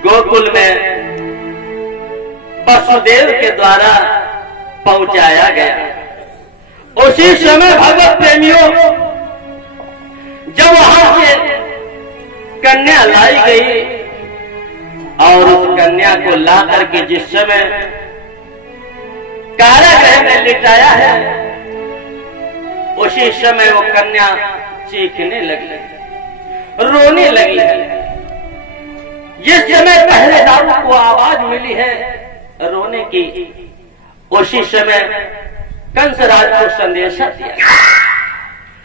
गोकुल में वसुदेव के द्वारा पहुंचाया गया। उसी समय भगवत प्रेमियों, जब वहां से कन्या लाई गई और उस कन्या को ला करके जिस समय कारागृह में लिटाया है, उसी समय वो कन्या चीखने लगी, रोने लगी है। जिस समय पहरेदारों को आवाज मिली है रोने की, उसी समय कंसराज को संदेशा दिया।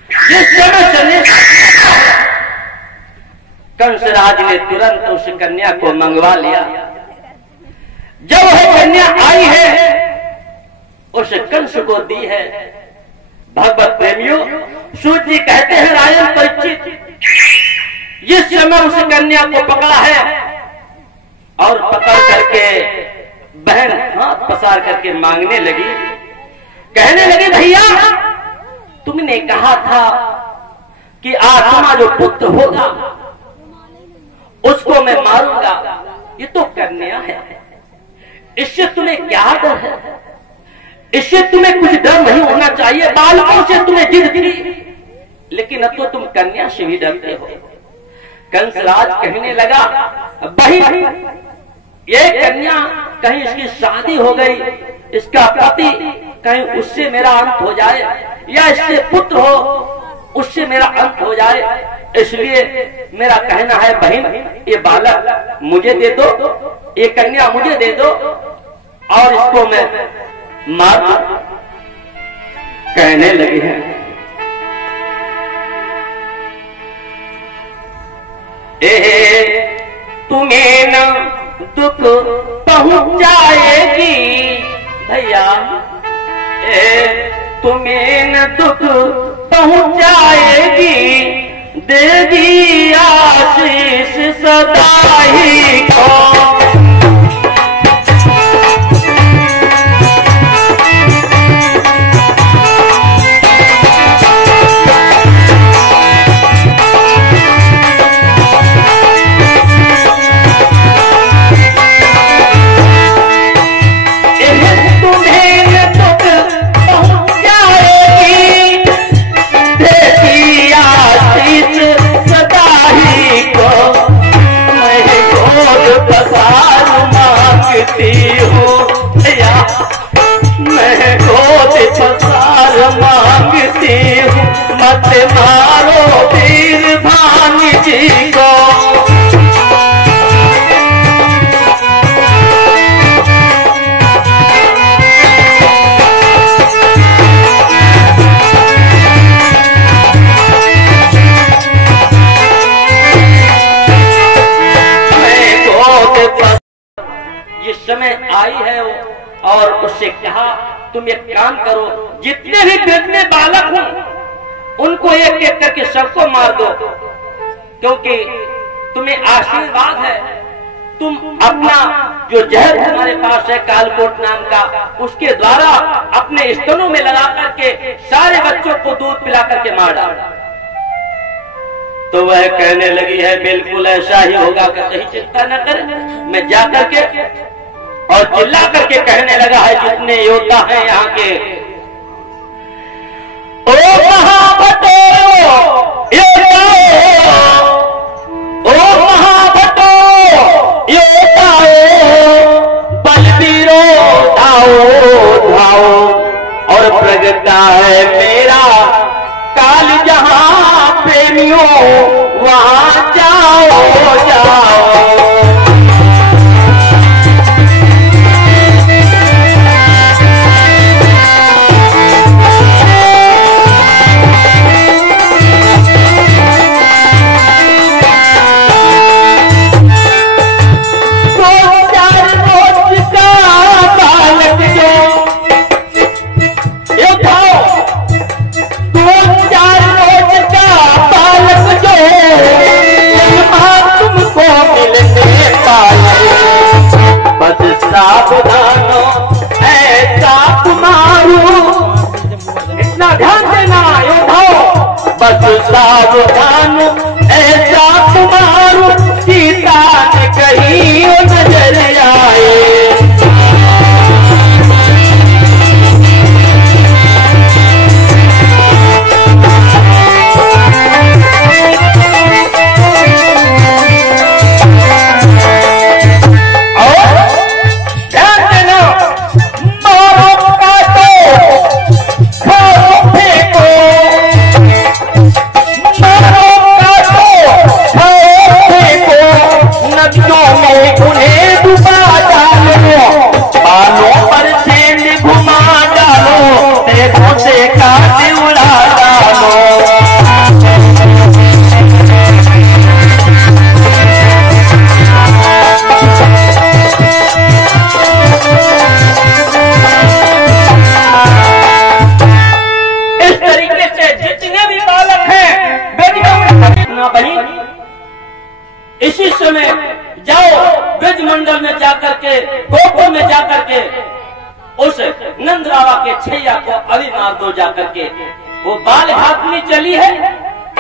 जिस समय संदेशा कंसराज ने तुरंत उस कन्या को मंगवा लिया। जब वह कन्या आई है, उस कंस को दी है। भगवत प्रेमियों, सूत जी कहते हैं राजन परीक्षित, जिस समय उस कन्या को पकड़ा है और पकड़ करके बहन हाथ पसार करके मांगने लगी, कहने लगी भैया तुमने कहा था कि आज तुम्हारा जो पुत्र होगा उसको मैं मारूंगा, ये तो कन्या है, इससे तुम्हें क्या डर है? इससे तुम्हें कुछ डर नहीं होना चाहिए। बालकों से तुम्हें जिद थी, लेकिन अब तो तुम कन्या से भी डरते हो। कंसराज कहने लगा भाई, ये कन्या कहीं इसकी शादी हो गई, इसका पति कहीं उससे मेरा अंत हो जाए, या इससे पुत्र हो उससे मेरा अंत हो जाए, इसलिए मेरा कहना है बहन ये बालक मुझे दे दो, ये कन्या मुझे दे दो और इसको मैं मार दूं। कहने लगे हैं तुम्हें न दुख पहुंचाएगी भैया, तुम्हें न दुख पहुंचाएगी, देगी आशीष सदा ही को। मैं गोद पसार मांगती हूँ, मत मारो वीर भानी जी को। मैं गोद जिस समय आई है और उससे कहा तुम एक काम करो, जितने भी पेट में बालक हूं उनको एक एक करके सबको मार दो, क्योंकि तुम्हें आशीर्वाद है तुम अपना जो जहर तुम्हारे पास है कालकोट नाम का, उसके द्वारा अपने स्तनों में लगा करके सारे बच्चों को दूध पिला करके मार डालो। तो वह कहने लगी है बिल्कुल ऐसा ही होगा, कहीं चिंता न कर, मैं जा करके और चिल्ला करके कहने लगा है जितने योद्धा हैं यहाँ के, ओ महाभटो योद्धाओ, ओ महाभटो योद्धाओ, बलवीरों धाओ धाओ, और प्रगटा है मेरा काल जहां प्रेमियों वहां जाओ जाओ। सावधानो ऐसा तुम्हारू, इतना ध्यान देना योद्धाओ, बस सावधानो ऐसा तुम्हारू, सीता ने कहीं नजर आए। इसी समय जाओ ब्रजमंडल में जाकर के, गोकुल में जाकर के उस नंद बाबा के छैया को अभी मार दो जाकर के। वो बाल हाथनी चली है,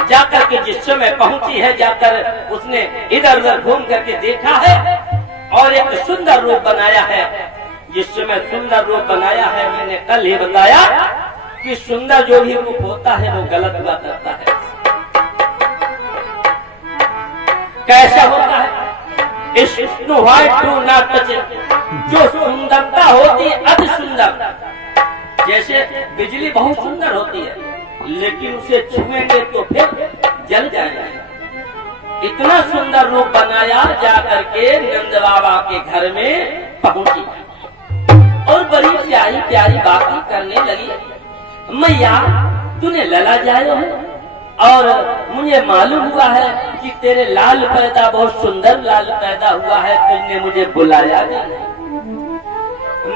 जाकर के जिस समय पहुंची है, जाकर उसने इधर उधर घूम करके देखा है और एक सुंदर रूप बनाया है। जिस समय सुंदर रूप बनाया है, मैंने कल ही बताया कि सुंदर जो भी रूप होता है वो गलत हुआ करता है। कैसा होता है? Snow white do not touch it. जो सुंदरता होती है अति सुंदर, जैसे बिजली बहुत सुंदर होती है, लेकिन उसे छुएंगे तो फिर जल जाएगा। इतना सुंदर रूप बनाया, जाकर के नंद बाबा के घर में पहुंची और बड़ी प्यारी प्यारी बातें करने लगी। मैया तूने लला जायो है और मुझे मालूम हुआ है कि तेरे लाल पैदा, बहुत सुंदर लाल पैदा हुआ है, तुमने मुझे बुलाया नहीं।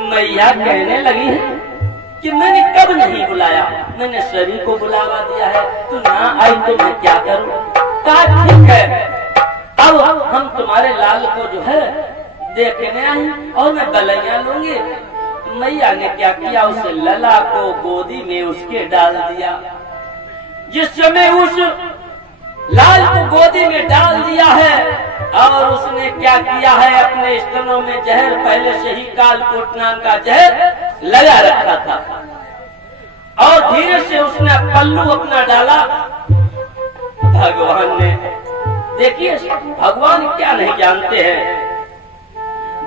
मैया कहने लगी है कि मैंने कब नहीं बुलाया, मैंने सभी को बुलावा दिया है, तू ना आई तो मैं क्या करूं। कहा ठीक है, अब हम तुम्हारे लाल को जो है देखने आई और मैं बलैया लूंगी। मैया ने क्या किया, उस लला को गोदी में उसके डाल दिया। जिस समय उस लाल को गोदी में डाल दिया है और उसने क्या किया है, अपने स्तनों में जहर, पहले से ही कालकोट नाम का जहर लगा रखा था और धीरे से उसने पल्लू अपना डाला। भगवान ने, देखिए भगवान क्या नहीं जानते हैं,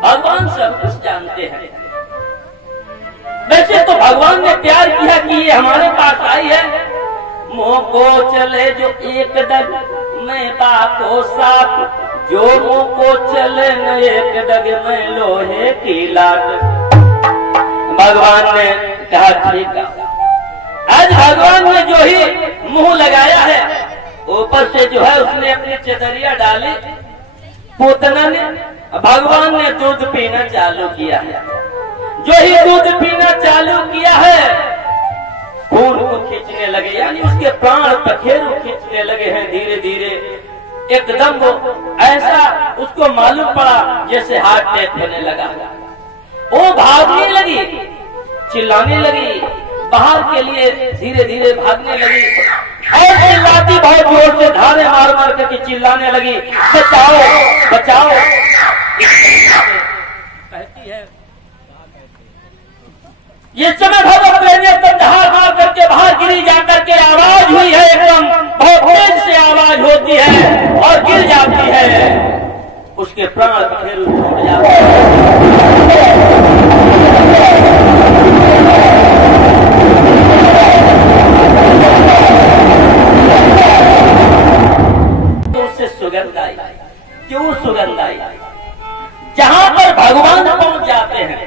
भगवान सब कुछ जानते हैं। वैसे तो भगवान ने प्यार किया कि ये हमारे पास आई है। मोह को चले जो एक डग, मैं बाको साथ, जो मोह को चले न एक डग, मैं लोहे की लाट। भगवान ने कहा ठीक है। आज भगवान ने जो ही मुंह लगाया है, ऊपर से जो है उसने अपनी चदरिया डाली, पूतना ने, भगवान ने दूध पीना चालू किया है। जो ही दूध पीना चालू किया है, खून को खींचने लगे, यानी उसके प्राण पखेरु खींचने लगे हैं धीरे धीरे। एकदम वो ऐसा उस उसको मालूम पड़ा जैसे हार्ट अटैक होने लगा। वो भागने लगी, चिल्लाने लगी, बाहर के लिए धीरे धीरे भागने लगी और चिल्लाती बहुत जोर से, धारे मार मार करके चिल्लाने लगी, बचाओ बचाओ कहती है। ये समय भगवत प्रेमी तब धार मार करके बाहर गिरी, जाकर के आवाज हुई है, एकदम बहुत तेज से आवाज होती है और गिर जाती है। उसके प्राण फिर छूट जाते हैं। तो उससे सुगंध आई। क्यों सुगंध आई? जहां पर भगवान पहुंच जाते हैं,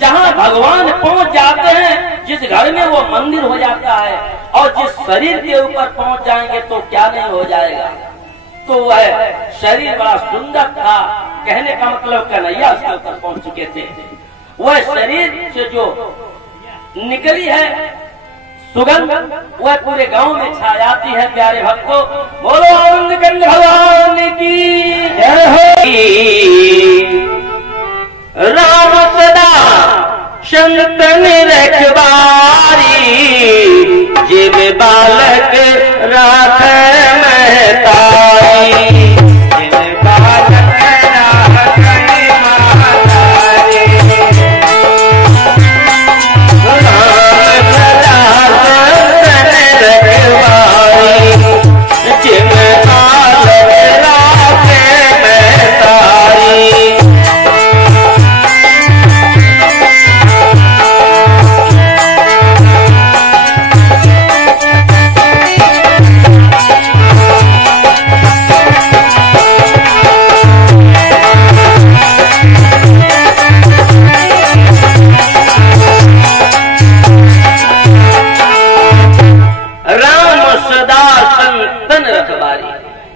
जहां भगवान पहुंच जाते हैं, जिस घर में वो मंदिर हो जाता है और जिस शरीर के ऊपर पहुंच जाएंगे तो क्या नहीं हो जाएगा। तो वह शरीर बड़ा सुंदर था, कहने का मतलब कन्हैया उसके ऊपर पहुंच चुके थे। वह शरीर से जो निकली है सुगंध वह पूरे गांव में छा जाती है। प्यारे भक्तों, बोलो आनंद कंद भगवान की जय हो। राम सदा संतन रखवारी, जिम बालक राख महतारी, जिम बालक राख महतारी। राम सदा संतन रखवारी, जिम बालक राख महतारी।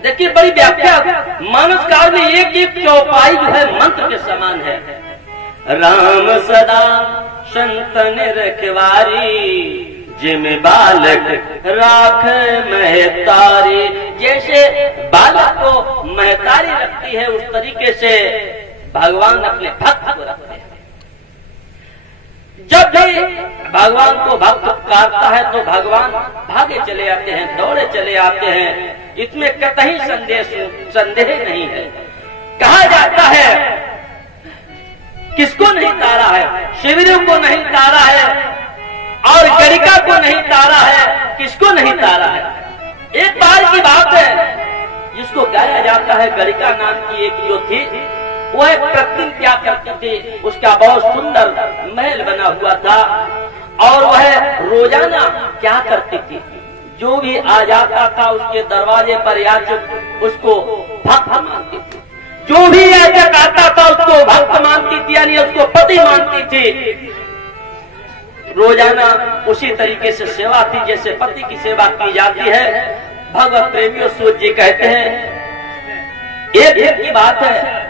देखिए बड़ी व्याख्या मानस काल में एक एक चौपाई जो है मंत्र के समान है। राम सदा संतन रखवारी, जिम बालक राख महतारी। जैसे बालक को महतारी रखती है उस तरीके से भगवान अपने भक्त को रखते हैं। जब भी भगवान को भक्त पुकारता है तो भगवान भागे चले आते हैं, दौड़े चले आते हैं। इसमें कतई संदेह नहीं है। कहा जाता है किसको नहीं तारा है? शिवलिंग को नहीं तारा है और गणिका को नहीं तारा है। किसको नहीं तारा है? एक बार की बात है जिसको गाया जाता है, गणिका नाम की एक जो थी, वह प्रतिदिन क्या करती थी, उसका बहुत सुंदर महल बना हुआ था और वह रोजाना क्या करती थी, जो भी आ जाता था उसके दरवाजे पर याचक उसको भक्त मानती थी। जो भी याचक आता था उसको भक्त मानती थी, यानी उसको पति मानती थी। रोजाना उसी तरीके से सेवा थी जैसे पति की सेवा की जाती है। भगवत प्रेमियों सूर्य जी कहते हैं एक दिन की बात है,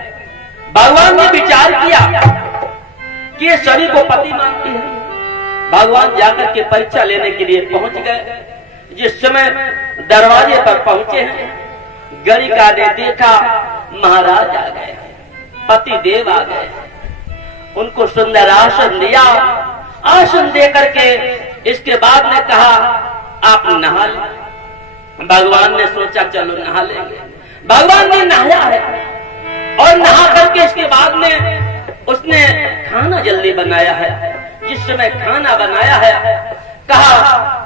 भगवान ने विचार किया कि ये सभी को पति मानती है। भगवान जाकर के परीक्षा लेने के लिए पहुंच गए। जिस समय दरवाजे पर पहुंचे हैं, गणिका ने देखा महाराज आ गए, पति देव आ गए। उनको सुंदर आसन दिया। आसन दे करके इसके बाद ने कहा आप नहा लें। भगवान ने सोचा चलो नहा लेंगे। भगवान ने नहाया है और नहा करके इसके बाद में उसने खाना जल्दी बनाया है। जिस समय खाना बनाया है कहा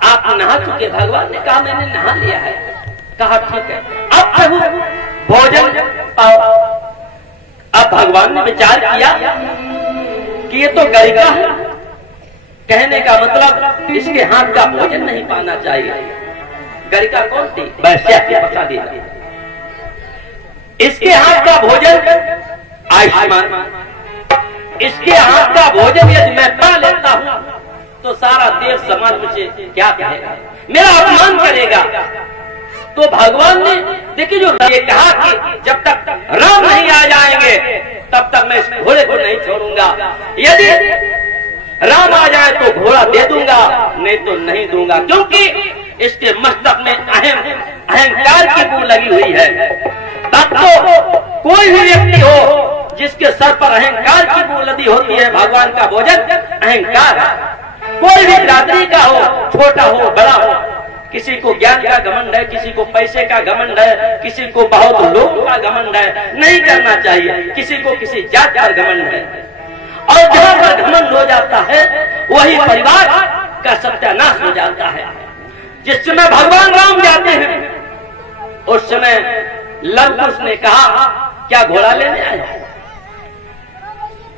आप नहा चुके? भगवान ने कहा मैंने नहा लिया है। कहा ठीक है, अब प्रभु भोजन पाओ। अब भगवान ने विचार किया कि ये तो गणिका है, कहने का मतलब इसके हाथ का भोजन नहीं पाना चाहिए। गणिका कौन थी? वैश्या की बता दी। इसके हाथ का भोजन आयुष्मान, इसके हाथ का भोजन यदि मैं पा लेता हूं तो सारा देव समाज मुझे क्या कहेगा, मेरा अपमान करेगा। तो भगवान ने देखिए जो ये कहा कि जब तक राम नहीं आ जाएंगे तब तक मैं इस घोड़े को नहीं छोड़ूंगा। यदि राम आ जाए तो घोड़ा दे दूंगा, नहीं तो नहीं दूंगा, क्योंकि इसके मस्तक में अहंकार की बू लगी हुई है। भक्तों कोई भी व्यक्ति हो जिसके सर पर अहंकार की बुलंदी होती है, भगवान का भोजन अहंकार है। कोई भी बिरादरी का हो, छोटा हो बड़ा हो, किसी को ज्ञान का घमंड है, किसी को पैसे का घमंड है, किसी को बहुत लोग का घमंड है, नहीं करना चाहिए। किसी को किसी जात पर घमंड है, और जहां पर घमंड हो जाता है वही परिवार का सत्यानाश हो जाता है। जिस समय भगवान राम जाते हैं उस समय लंकुश ने कहा क्या घोड़ा लेने आया?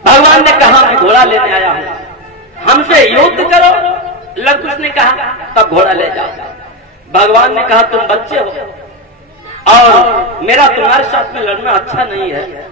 भगवान ने कहा मैं घोड़ा लेने आया हूं, हमसे युद्ध करो। लंकुश ने कहा तब घोड़ा ले जाओ। भगवान ने कहा तुम बच्चे हो और मेरा तुम्हारे साथ में लड़ना अच्छा नहीं है।